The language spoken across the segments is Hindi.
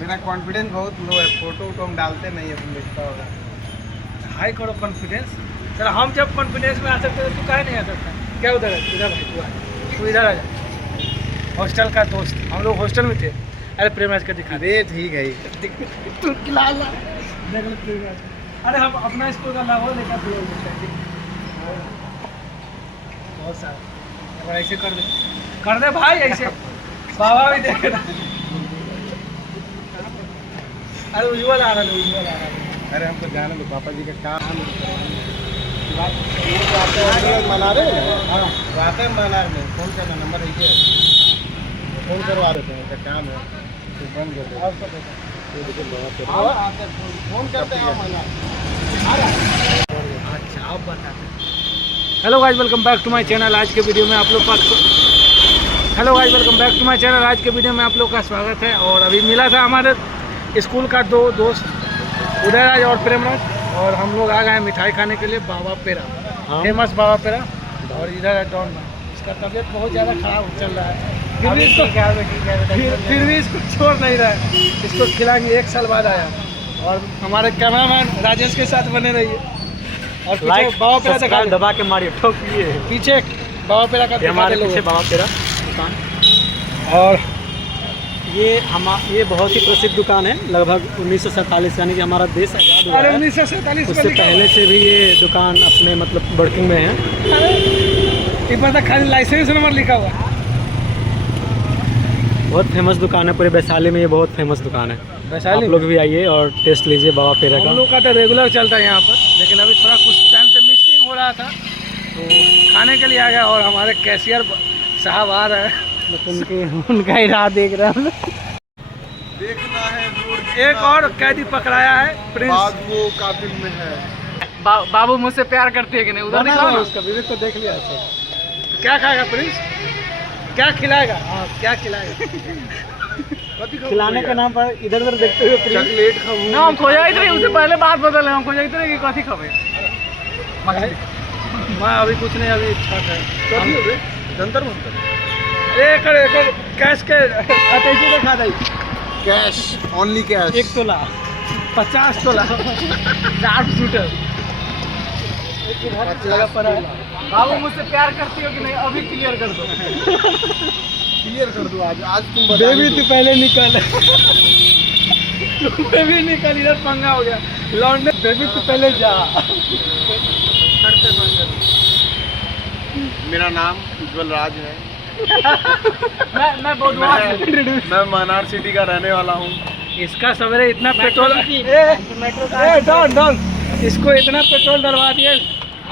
मेरा कॉन्फिडेंस बहुत लो है, फोटो वोटो हम डालते नहीं है, तुम देखता होगा। हाई करो कॉन्फिडेंस। सर हम जब कॉन्फिडेंस में आ सकते हैं तो काहे नहीं आ सकता? क्या उधर है? इधर भाई तू आ, तू इधर आ जा। हॉस्टल का दोस्त, हम लोग हॉस्टल में थे। अरे प्रेमराज का दिखा दे। अरे ठीक है, तू खिला ला। देख लो प्रेमराज। अरे हम अपना स्कूल का नाम लेकर बहुत सारा। अब ऐसे कर दे भाई, ऐसे बाबा भी देख रहा। अरे उज्जवल आ रहा है, उज्जवल आ रहा है। अरे हमको जाने दो, पापा जी का काम मना रहे हैं। हाँ आते हैं मनार में, फोन करना, नंबर है फोन करवा देते हैं, उनका काम है तो बंद कर दो। फोन करते हैं अच्छा आप बताते हैं। Hello guys, welcome back to my channel. आज के वीडियो में आप लोग का स्वागत है। और अभी मिला था हमारे स्कूल का दो दोस्त, उदयराज और प्रेमराज, और हम लोग आ गए हैं मिठाई खाने के लिए बाबा पेड़ा। हाँ? फेमस बाबा पेड़ा। और इधर है डॉन। इसका तबीयत बहुत ज़्यादा खराब चल रहा है, फिर भी इसको छोड़ नहीं रहा है। इसको खिलाएंगे, 1 साल बाद आया। और हमारे कैमरामैन राजेश के साथ बने रहिए। और पीछे बाबा पेड़ा दबा के मारिए, ठोकिए। पीछे बाबा पेड़ा का हमारे पीछे बाबा पेड़ा दुकान। और ये बहुत ही प्रसिद्ध दुकान है। लगभग 1947 यानी कि हमारा देश आज़ाद हुआ है, 1947 उससे पहले से भी ये दुकान अपने मतलब वर्किंग में है। इस बार तक खाली लाइसेंस नंबर लिखा हुआ है। बहुत फेमस दुकान है पूरे वैशाली में, ये बहुत फेमस दुकान है। वैशाली आप लोग भी आइए और टेस्ट लीजिए बाबा पेड़ा का। हम लोग का तो रेगुलर चलता है यहाँ पर, लेकिन अभी थोड़ा कुछ टाइम से मिसिंग हो रहा था तो खाने के लिए आ गया। और हमारे कैशियर साहब आ रहे हैं, उनका ही राह देख रहे हैं। देखना है। एक और कैदी पकड़ाया है, प्रिंस। वो कातिल में है। बाबू मुझसे प्यार करते हैं कि नहीं? उधर दिखाओ ना। उसका विवेक तो देख लिया सर। क्या खाएगा प्रिंस? क्या खिलाएगा? हाँ क्या खिलाएगा? खिलाने के नाम पर इधर उधर देखते हुए चॉकलेट खाऊं ना हम खोजा ही थे, उससे पहले बात बदल है। हम खोजा ही थे कि कथी खावे। मैं अभी कुछ नहीं, अभी छठ है। जंतर मंतर एक कैश के अटैची दिखा दे। Cash, only cash. 1 तोला 50 तोला 60 शूटर लगा पड़ा है। बाबू मुझसे प्यार करती हो कि नहीं? अभी क्लियर कर दो। क्लियर कर दो। आज तुम बेबी तू पहले निकल। तू बेबी निकल, इधर पंगा हो गया। लौंडे बेबी तू पहले जा। मेरा नाम उज्जवल राज है। मैं बोधवा से। मैं मनार सिटी का रहने वाला हूँ। इसका सवेरे इतना पेट्रोल डॉन इसको इतना पेट्रोल डलवा दिया,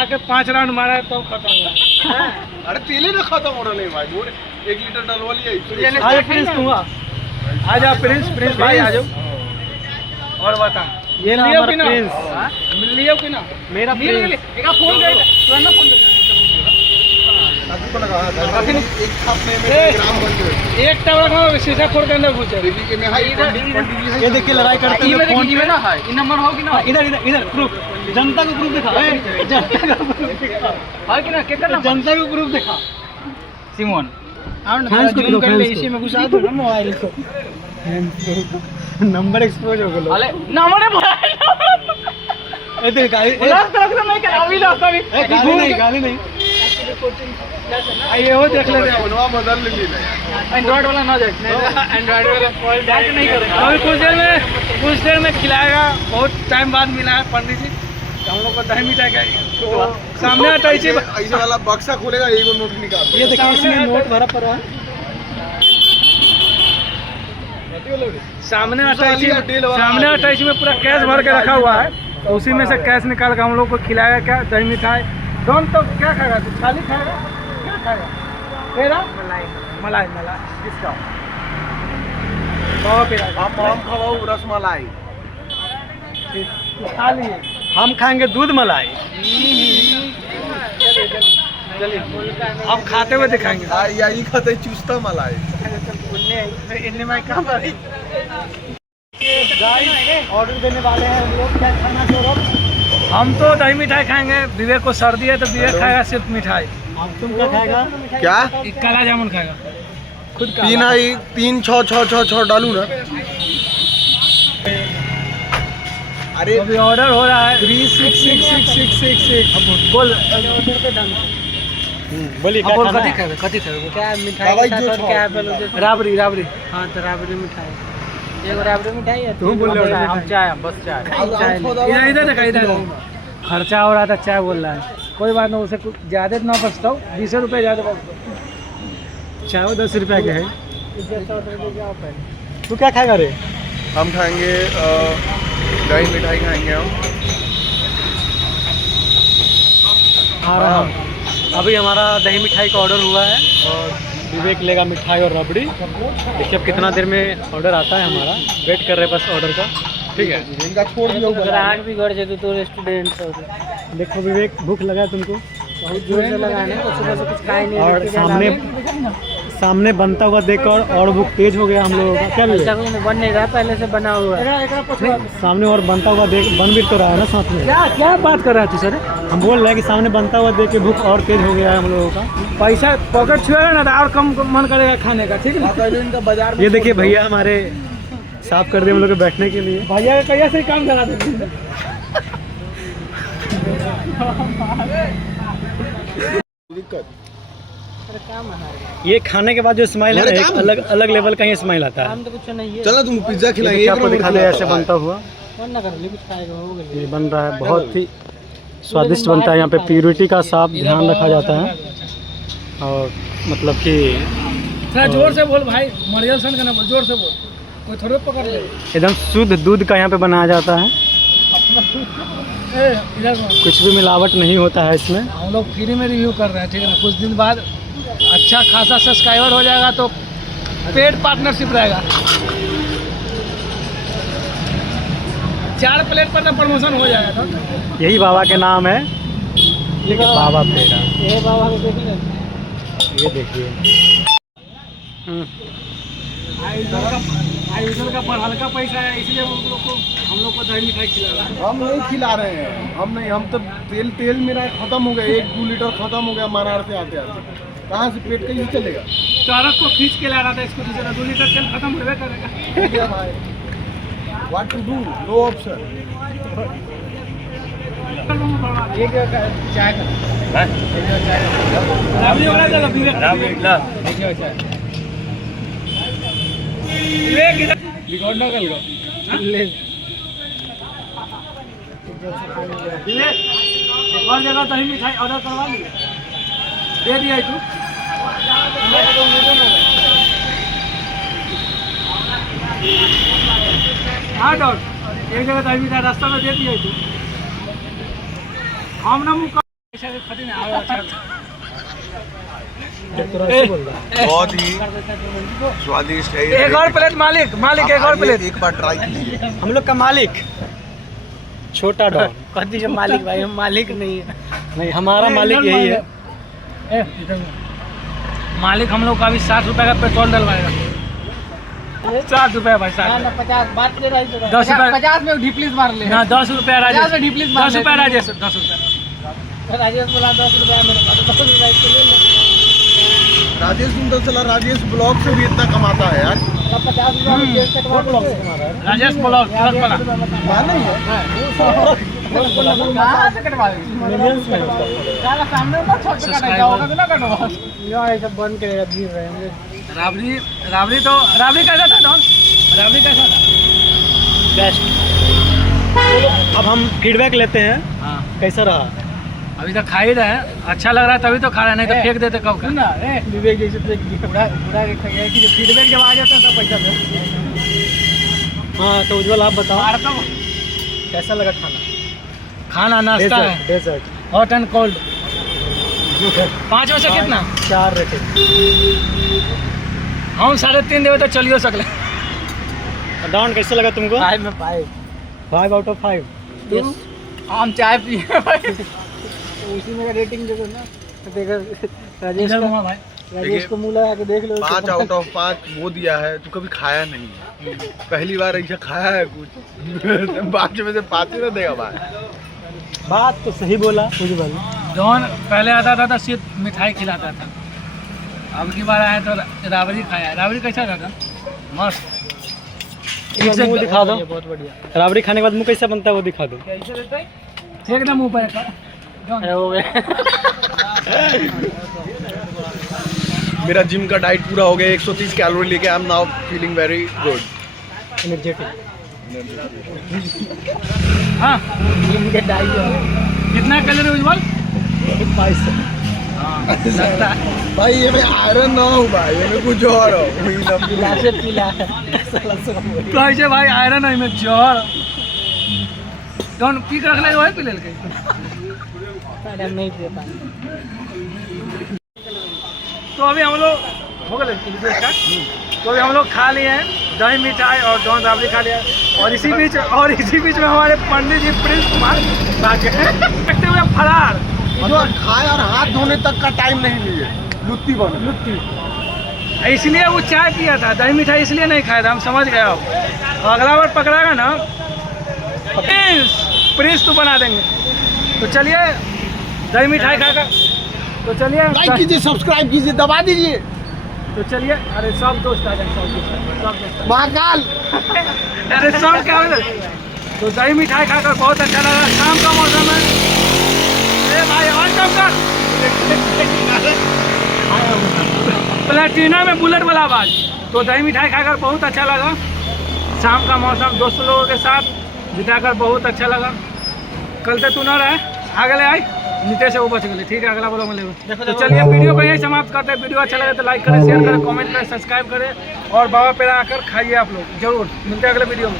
आके 5 राउंड मारा है तो खत्म हुआ। अरे तेल ही ना खत्म हो रहा। नहीं भाई, 1 लीटर डलवा लिया। आज प्रिंस दूंगा। आ जाओ प्रिंस भाई आ जाओ। और बता, ये ना लियो हमारा कि ना? प्रिंस। मिल लियो कि ना? मेरा प्रिंस। एक फोन कर तो ना, फोन कर एक टावर का शीशा फोड़ के अंदर घुसे। ये देखिए लड़ाई करते हुए फोन पे। ना है इन नंबर हो कि ना? इधर इधर इधर प्रूफ, जनता को प्रूफ दिखा। जनता को प्रूफ दिखा। है कि ना? कितना जनता को प्रूफ दिखा। सिमोन जूम कर ले, इसी में घुसा दो ना मोबाइल को। नंबर एक्सपोज हो गया। अरे नंबर ए देख गाली, गाली नहीं। ये हो देख लेते हैं। बनवा बदल ली एंड्रॉइड वाला ना देख, एंड्रॉइड वाला डायरेक्ट नहीं करेगा। अभी कुछ देर में खिलाएगा। बहुत टाइम बाद मिला है पंडित जी, हम लोग को दही मिठाई का। तो सामने अटैची ऐसे वाला बक्सा खोलेगा, एक नोट निकाल। ये देखिए इसमें नोट भरा पड़ा है। सामने अटैची में पूरा कैश भर के रखा हुआ है, तो उसी में से कैश निकाल के हम लोग को खिलाएगा। क्या दही मिठाई डॉन तो क्या खाएगा? तू खाली खाएगा? क्या खाएगा? तेरा मलाई किसका? बाबा पेड़ा। हम खवाऊ रसमलाई। खा लिए। हम खाएंगे दूध मलाई। चलिए अब खाते हुए दिखाएंगे। यही खाते चुस्ता मलाई। ऑर्डर देने वाले हैं हम लोग। क्या खाना सौरभ? हम तो दही मिठाई खाएंगे। विवेक को सर्दी है तो विवेक खाएगा सिर्फ मिठाई। तुम क्या खाएगा? क्या? काला जामुन खाएगा। खुद का तीन आई 3 6 6 6 6 डालू ना। अरे अभी ऑर्डर हो रहा है 366666 बोल बोलिए क्या बोल खाना कथी है? खावे कथी खावे क्या मिठाई दवाई के साथ जो और छो। क्या एप्पल राबड़ी राबड़ी हाँ तो राबड़ी मिठाई एगो राबड़ी मिठाई है तुम बोल रहे हो हम चाय बस चाय चाय नहीं। इधर इधर देखा इधर खर्चा हो रहा था चाय बोल रहा है कोई बात नहीं उसे कुछ ज़्यादा ना बचता हूँ 20 रुपये ज़्यादा बचता चाय 10 रुपया के है। 100 रुपये जाओ पहले। तू क्या खाएगा रे? हम खाएंगे दही मिठाई खाएंगे हम। और अभी हमारा दही मिठाई का ऑर्डर हुआ है और विवेक लेगा मिठाई और रबड़ी। देखिए अब कितना देर में ऑर्डर आता है हमारा, वेट कर रहे हैं बस ऑर्डर का। ठीक है, इनका छोड़ दिया ऊपर। ग्राहक भी घर जाते तो रेस्टोरेंट से देखो विवेक भूख लगा है तुमको? बहुत जोर से लगाने तो सुबह से कुछ खाए नहीं। और सामने बनता हुआ देख और भूख तेज हो गया हम लोगों का। क्या विवेक? बन नहीं रहा पहले से बना हुआ है। नहीं, सामने और बनता हुआ देख बन भी तो रहा है ना साथ में। क्या क्या बात कर रहा है तू सर हम बोल रहे हैं कि सामने बनता हुआ देख के भूख और तेज हो गया है हम लोगों का। पैसा पॉकेट छुएगा ना तो और कम मन करेगा खाने का ठीक है ना इनका बाजार में ये देखिए भैया हमारे साफ कर दिए हम लोग के बैठने के लिए। भैया का कैसे ही काम करा देते हैं। दिक्कत। अरे काम है ये खाने के बाद जो स्माइल है ना, एक अलग अलग लेवल का ही स्माइल आता है। काम तो कुछ नहीं है। चल ना तुम पिज्जा ये खिलाएंगे। देखिए आपको दिखा दे ऐसे बनता हुआ। कौन ना कर ले कुछ खाएगा हो गया। ये बन रहा है, बहुत ही स्वादिष्ट बनता है। यहाँ पे प्योरिटी का साफ ध्यान रखा जाता है और मतलब कि थोड़ा जोर से बोल भाई मरियल सन का ना बोल जोर से बोल कोई थोड़े पकड़ ले एकदम शुद्ध दूध का यहाँ पे बनाया जाता है। इधर कुछ भी मिलावट नहीं होता है इसमें। हम लोग फ्री में रिव्यू कर रहे हैं ठीक है ना कुछ दिन बाद अच्छा खासा सब्सक्राइबर हो जाएगा तो पेड पार्टनरशिप रहेगा 4 प्लेट पर तो प्रमोशन हो जाएगा तो यही बाबा के नाम है, ये बाबा पेड़ा। ये बाबा को देख ले। ये देखिए आयुषल का पर हल्का पैसा है इसलिए हम लोग को दही मिठाई खिला रहा है हम नहीं खिला रहे हैं, हम तो तेल मेरा खत्म हो गया, 1-2 लीटर खत्म हो गया महाराष्ट्र से आते आते। कहाँ से पेट कैसे चलेगा? ट्रक को खींच के ला रहा था इसको दूसरा 2 लीटर तेल खत्म होगा करेगा what to do, no option. ये क्या चाय का राबड़ी वाला चलो विवेक इधर रिकॉर्ड ना कर लो ले विवेक एक और जगह दही मिठाई ऑर्डर करवा लिया दे दिया है तू हाँ डॉट एक जगह दही मिठाई रास्ता में दे दिया है तू हम ना मुँह पैसा के खड़ी ना आवे अच्छा बहुत ही स्वादिष्ट है। एक और प्लेट मालिक एक और प्लेट एक बार ट्राई कीजिए। हम लोग का मालिक छोटा डॉन। कथी से मालिक भाई हम मालिक नहीं है। नहीं, हमारा मालिक यही है। मालिक हम लोग का अभी 60 रुपए का पेट्रोल डलवाएगा 60 रुपए भाई 60 ना 50 बात ले रहा है 10 रुपए 50 में ढीपलीस मार ले। ना 10 रुपया 50 राजेश में ढीपलीस मार 10 रुपया राजेश 10 रुपया राजेश बोला 10 रुपया मेरे पास 10 रुपया इसको ले ले। राजेश तुम तो चला राजेश ब्लॉग से भी इतना कमाता है यार। 50 रुपया में केक कटवा लो। राजेश ब्लॉग ट्रक वाला नहीं है कहाँ से कटवा देंगे? मिलियंस में होता है। साला सामने ना छोड़ के कटेगा होगा तो ना कटवा। यार ये सब बंद करेगा भीड़ रहे हैं। राबड़ी कैसा था डॉन राबड़ी कैसा था बेस्ट। अब हम फीडबैक लेते हैं, हाँ कैसा रहा? अभी तक खा ही रहे हैं अच्छा लग रहा है तभी तो खा रहे हैं नहीं तो फेंक देते कब का ना विवेक जैसे पूरा के खा कि फीडबैक जब आ जाता है तब पैसा दो। हाँ तो उज्जवल आप बताओ कैसा लगा खाना? नाश्ता है डेजर्ट हॉट एंड कोल्ड 5 में से कितना 4 रेटिंग। हम 3.5 देवे तो चलियो सकले डॉन कैसा लगा तुमको? 5 में 5 5 आउट ऑफ 5। हम चाय पिए भाई उसी में रेटिंग देखो ना देखो राजेश इधर का घुमा भाई राजेश को मुँह लगा के देख लो 5 आउट ऑफ 5 वो दिया है। तू कभी खाया नहीं, पहली बार ऐसा खाया है कुछ। 5 में से 5 ही ना देगा भाई। बात तो सही बोला उज्जवल। जॉन पहले आता था तो सिर्फ मिठाई खिलाता था अब की बार आया तो राबड़ी खाया। राबड़ी कैसा था? मस्त। एक से मुंह दिखा दो। बहुत बढ़िया। राबड़ी खाने के बाद मुंह कैसा बनता है वो दिखा दो। कैसे देता है? एकदम मुंह पर हो गया। मेरा जिम का डाइट पूरा हो गया, 130 कैलोरी लेके I am now feeling very good. Energetic. हाँ जिम के डाइट कितना कैलोरी उज्जवल? 22। हाँ लगता है। भाई ये मैं आयरन ना हूँ भाई, ये मैं कुछ और हूँ। पिला से पिला है कैसे भाई आयरन है में जोर कौन पी कर रखले है पी ले के अरे नहीं पी पानी। तो अभी हम लोग हो गए तो अभी हम लोग खा लिए हैं दही मिठाई और जौन राबड़ी खा लिया और इसी बीच में हमारे पंडित जी प्रिंस कुमार भागे देखते हुए फरार। जो खाए और हाथ धोने तक का टाइम नहीं लिए, लुत्ती बन लुत्ती इसलिए वो चाय पिया था, दही मिठाई इसलिए नहीं खाया था। हम समझ गए। अब अगला बार पकड़ागा ना प्रिंस तो बना देंगे। तो चलिए दही मिठाई खाकर तो चलिए लाइक कीजिए, सब्सक्राइब कीजिए, दबा दीजिए। तो चलिए। अरे सब दोस्त आ जाए, सब दोस्त महाकाल अरे सब क्या हो। तो दही मिठाई खाकर बहुत अच्छा लगा। शाम का मौसम है। अरे भाई और कम कर प्लेटिना में बुलेट वाला आवाज। तो दही मिठाई खाकर बहुत अच्छा लगा। शाम का मौसम दोस्त लोगों के साथ बिताकर बहुत अच्छा लगा। कल से तू न रहे अगले आई नीचे से वो बच गए। ठीक है अगला ब्लॉग में लेंगे। तो चलिए वीडियो को यही समाप्त करते हैं। वीडियो अच्छा लगे तो लाइक करें, शेयर करें, कमेंट करें, सब्सक्राइब करें और बाबा पेड़ा आकर खाइए आप लोग जरूर। मिलते हैं अगले वीडियो में।